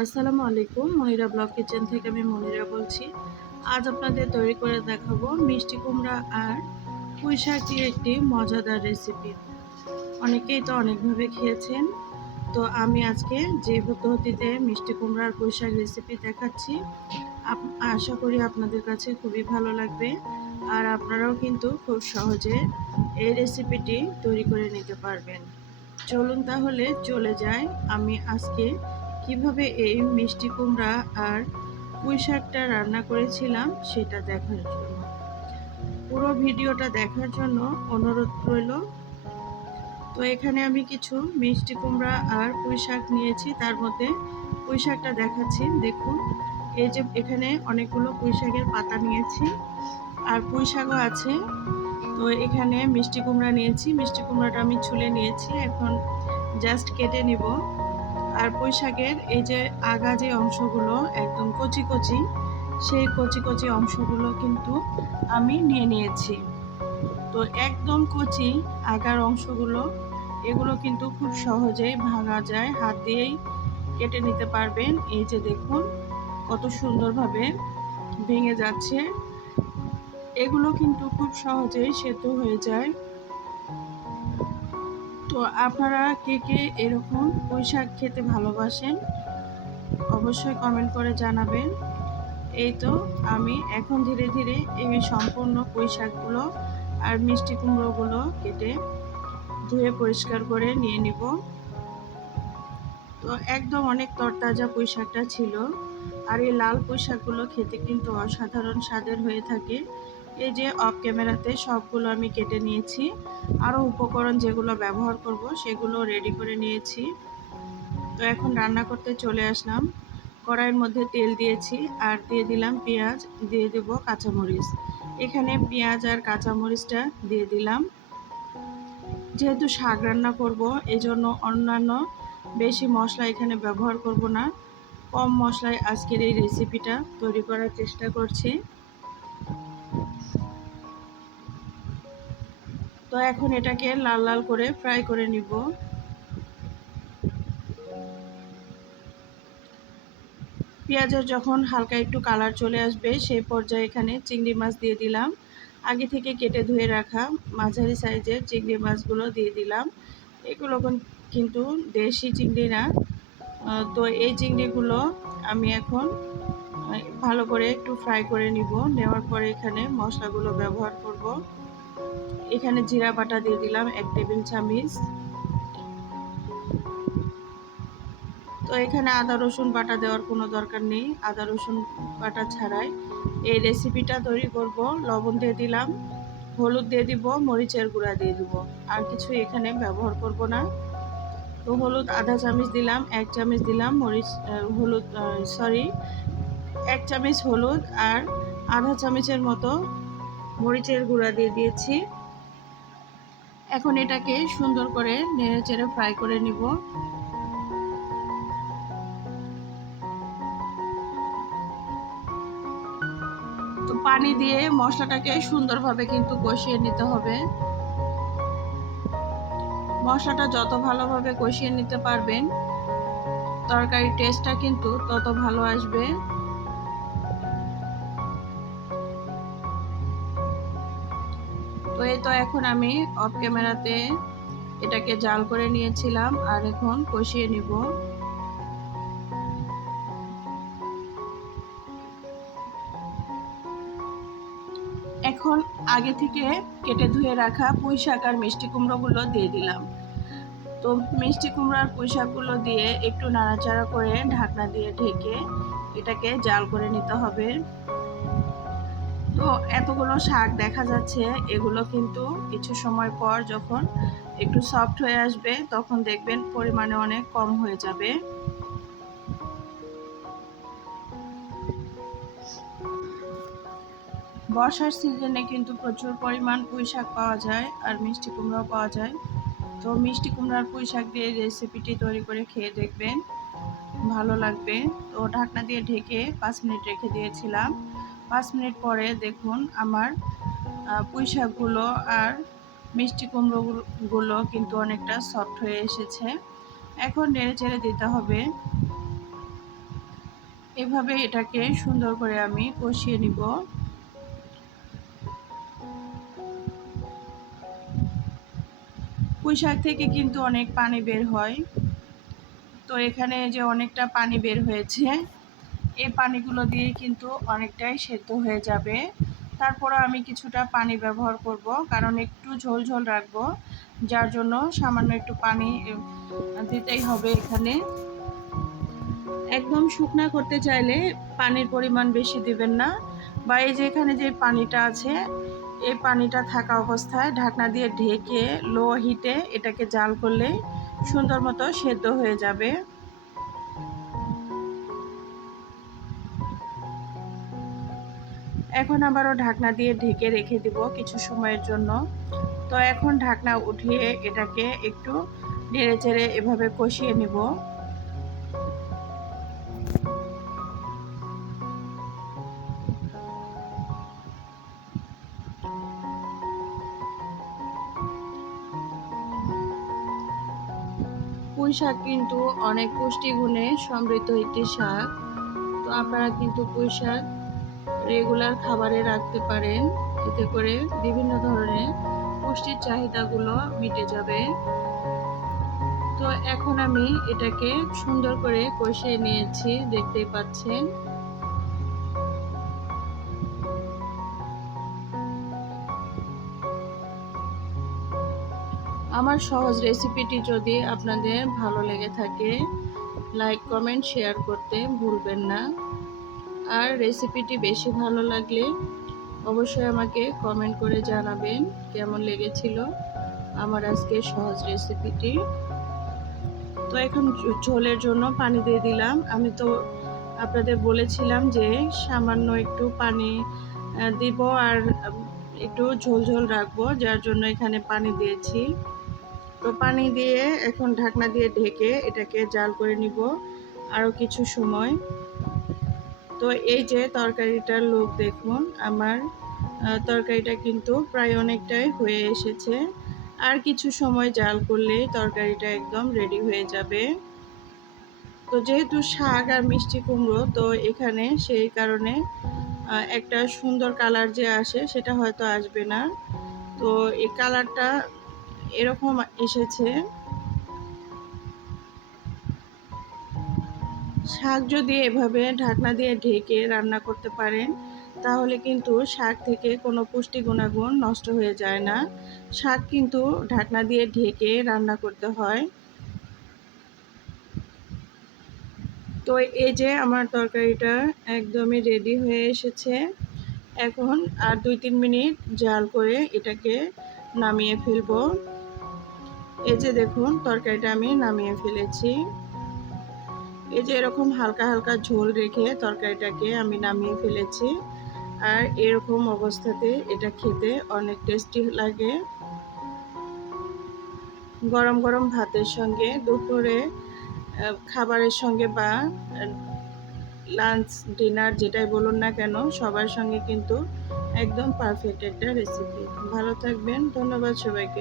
আসসালামু আলাইকুম। Monira blog kitchen থেকে আমি মনিরা বলছি। আজ আপনাদের তৈরি করে দেখাবো মিষ্টি কুমড়া আর পুঁই শাক দিয়ে একটি মজাদার রেসিপি। অনেকেই তো অনেকভাবে খেয়েছেন, তো আমি আজকে যে পদ্ধতিতে মিষ্টি কুমড়া আর পুঁই শাক রেসিপি দেখাচ্ছি, আশা করি আপনাদের কাছে খুবই ভালো লাগবে। আর আপনারাও কিন্তু খুব সহজে এই রেসিপিটি তৈরি করে নিতে পারবেন। চলুন তাহলে চলে যাই আমি আজকে কিভাবে এই মিষ্টি কুমড়া আর পুঁই শাকটা রান্না করেছিলাম সেটা দেখার জন্য। পুরো ভিডিওটা দেখার জন্য অনুরোধ রইল। তো এখানে আমি কিছু মিষ্টি কুমড়া আর পুঁই শাক নিয়েছি, তার মধ্যে পুঁই শাকটা দেখাচ্ছি। দেখুন, এই যে এখানে অনেকগুলো পুঁই শাকের পাতা নিয়েছি আর পুঁই শাকও আছে। তো এখানে মিষ্টি কুমড়া নিয়েছি, মিষ্টি কুমড়াটা আমি ছুলে নিয়েছি, এখন জাস্ট কেটে নিব। আর পুঁই শাকের এই যে আগা যে অংশগুলো একদম কচি কচি, সেই কচি কচি অংশগুলো কিন্তু আমি নিয়ে নিয়েছি। তো একদম কচি আগার অংশগুলো, এগুলো কিন্তু খুব সহজেই ভাঙা যায়, হাত দিয়েই কেটে নিতে পারবেন। এই যে দেখুন কত সুন্দরভাবে ভেঙে যাচ্ছে, এগুলো কিন্তু খুব সহজেই সেদ্ধ হয়ে যায়। তো আপনারা কে কে এরকম পুঁই শাক খেতে ভালোবাসেন অবশ্যই কমেন্ট করে জানাবেন। এই তো আমি এখন ধীরে ধীরে এই সম্পূর্ণ পুঁই শাকগুলো আর মিষ্টি কুমড়োগুলো কেটে ধুয়ে পরিষ্কার করে নিয়ে নিব। তো একদম অনেক তরতাজা পুঁই শাকটা ছিল। আর এই লাল পুঁই শাকগুলো খেতে কিন্তু অসাধারণ স্বাদের হয়ে থাকে। এই যে অফ ক্যামেরাতে সবগুলো আমি কেটে নিয়েছি, আরও উপকরণ যেগুলো ব্যবহার করব সেগুলো রেডি করে নিয়েছি। তো এখন রান্না করতে চলে আসলাম। কড়াইয়ের মধ্যে তেল দিয়েছি আর দিয়ে দিলাম পেঁয়াজ, দিয়ে দেব কাঁচামরিচ। এখানে পেঁয়াজ আর কাঁচামরিচটা দিয়ে দিলাম। যেহেতু শাক রান্না করব, এজন্য অন্যান্য বেশি মশলা এখানে ব্যবহার করব না, কম মশলায় আজকের এই রেসিপিটা তৈরি করার চেষ্টা করছি। তো এখন এটাকে লাল লাল করে ফ্রাই করে নিব। পেঁয়াজের যখন হালকা একটু কালার চলে আসবে সেই পর্যায়ে এখানে চিংড়ি মাছ দিয়ে দিলাম। আগে থেকে কেটে ধুয়ে রাখা মাঝারি সাইজের চিংড়ি মাছগুলো দিয়ে দিলাম। এগুলো কিন্তু দেশি চিংড়ি না। তো এই চিংড়িগুলো আমি এখন ভালো করে একটু ফ্রাই করে নিব। নেওয়ার পরে এখানে মশলাগুলো ব্যবহার করব। এখানে জিরা বাটা দিয়ে দিলাম 1 টেবিল চামচ। তো এখানে আদা রসুন বাটা দেওয়ার কোনো দরকার নেই, আদা রসুন বাটা ছাড়াই এই রেসিপিটা তৈরি করব। লবণ দিয়ে দিলাম, হলুদ দিয়ে দিব, মরিচের গুঁড়া দিয়ে দিব, আর কিছু এখানে ব্যবহার করব না। তো হলুদ আধা চামচ দিলাম, 1 চামচ দিলাম হলুদ, 1 চামচ হলুদ আর আধা চামচের মতো মরিচের গুঁড়া দিয়ে দিয়েছি। এখন এটাকে সুন্দর করে নেড়ে চেড়ে ফ্রাই করে নিব। তো পানি দিয়ে মশলাটাকে সুন্দরভাবে কিন্তু কষিয়ে নিতে হবে। মশলাটা যত ভালোভাবে কষিয়ে নিতে পারবেন, তরকারির টেস্টটা কিন্তু তত ভালো আসবে। তো এই তো এখন আমি অফ ক্যামেরাতে এটাকে জাল করে নিয়েছিলাম আর এখন কষিয়ে নিব। এখন আগে থেকে কেটে ধুয়ে রাখা পুঁই শাক আর মিষ্টি কুমড়োগুলো দিয়ে দিলাম। তো মিষ্টি কুমড়ার পুঁই শাকগুলো দিয়ে একটু নাড়াচাড়া করে ঢাকনা দিয়ে ঢেকে এটাকে জাল করে নিতে হবে। তো এতগুলো শাক দেখা যাচ্ছে, এগুলো কিন্তু কিছু সময় পর যখন একটু সফট হয়ে আসবে তখন দেখবেন পরিমাণে অনেক কম হয়ে যাবে। বর্ষার সিজনে কিন্তু প্রচুর পরিমাণ পুঁই শাক পাওয়া যায় আর মিষ্টি কুমড়াও পাওয়া যায়। তো মিষ্টি কুমড়ার পুঁই শাক দিয়ে রেসিপিটি তৈরি করে খেয়ে দেখবেন, ভালো লাগবে। তো ঢাকনা দিয়ে ঢেকে 5 মিনিট রেখে দিয়েছিলাম। 5 মিনিট পরে দেখুন আমার পুঁই শাকগুলো আর মিষ্টি কুমড়োগুলো কিন্তু অনেকটা সফট হয়ে এসেছে। এখন নেড়ে চেড়ে দিতে হবে। এভাবে এটাকে সুন্দর করে আমি কষিয়ে নিব। পুঁই শাক থেকে কিন্তু অনেক পানি বের হয়, তো এখানে যে অনেকটা পানি বের হয়েছে, এই পানিগুলো দিয়ে কিন্তু অনেকটাই সেদ্ধ হয়ে যাবে। তারপরও আমি কিছুটা পানি ব্যবহার করব, কারণ একটু ঝোল ঝোল রাখবো, যার জন্য সামান্য একটু পানি দিতেই হবে এখানে। একদম শুকনা করতে চাইলে পানির পরিমাণ বেশি দিবেন না, বা এই যে এখানে যে পানিটা আছে, এই পানিটা থাকা অবস্থায় ঢাকনা দিয়ে ঢেকে লো হিটে এটাকে জাল করলে সুন্দর মতো সেদ্ধ হয়ে যাবে। এখন আবারও ঢাকনা দিয়ে ঢেকে রেখে দিব কিছু সময়ের জন্য। তো এখন ঢাকনা উঠিয়ে এটাকে একটু নেড়ে চেড়ে এভাবে কষিয়ে নিব। পুঁই শাক কিন্তু অনেক পুষ্টিগুণে সমৃদ্ধ একটি শাক। তো আপনারা কিন্তু পুঁই শাক রেগুলার খাবারে রাখতে পারেন, এতে করে বিভিন্ন ধরনের পুষ্টির চাহিদাগুলো মিটে যাবে। তো এখন আমি এটাকে সুন্দর করে কষিয়ে নিয়েছি, দেখতেই পাচ্ছেন। আমার সহজ রেসিপিটি যদি আপনাদের ভালো লেগে থাকে, লাইক কমেন্ট শেয়ার করতে ভুলবেন না। আর রেসিপিটি বেশি ভালো লাগলে অবশ্যই আমাকে কমেন্ট করে জানাবেন কেমন লেগেছিল আমার আজকের সহজ রেসিপিটি। তো এখন ঝোলের জন্য পানি দিয়ে দিলাম। আমি তো আপনাদের বলেছিলাম যে সামান্য একটু পানি দিব আর একটু ঝোল ঝোল রাখবো, যার জন্য এখানে পানি দিয়েছি। তো পানি দিয়ে এখন ঢাকনা দিয়ে ঢেকে এটাকে জাল করে নিব আরও কিছু সময়। তো এই যে তরকারিটার লুক দেখুন, আমার তরকারিটা কিন্তু প্রায় অনেকটাই হয়ে এসেছে। আর কিছু সময় জাল করলে তরকারিটা একদম রেডি হয়ে যাবে। তো যেহেতু শাক আর মিষ্টি কুমড়ো, তো এখানে সেই কারণে একটা সুন্দর কালার যে আসে সেটা হয়তো আসবে না। তো এই কালারটা এরকম এসেছে। শাক যদি এভাবে ঢাকনা দিয়ে ঢেকে রান্না করতে পারেন, তাহলে কিন্তু শাক থেকে কোনো পুষ্টি গুণাগুণ নষ্ট হয়ে যায় না। শাক কিন্তু ঢাকনা দিয়ে ঢেকে রান্না করতে হয়। তো এই যে আমার তরকারিটা একদমই রেডি হয়ে এসেছে। এখন আর 2-3 মিনিট জাল করে এটাকে নামিয়ে ফেলবো। এই যে দেখুন, তরকারিটা আমি নামিয়ে ফেলেছি। এই যে এরকম হালকা হালকা ঝোল রেখে তরকারিটাকে আমি নামিয়ে ফেলেছি। আর এরকম অবস্থাতে এটা খেতে অনেক টেস্টি লাগে। গরম গরম ভাতের সঙ্গে, দুপুরে খাবারের সঙ্গে, বা লাঞ্চ ডিনার যেটাই বলুন না কেন, সবার সঙ্গে কিন্তু একদম পারফেক্ট একটা রেসিপি। ভালো থাকবেন, ধন্যবাদ সবাইকে।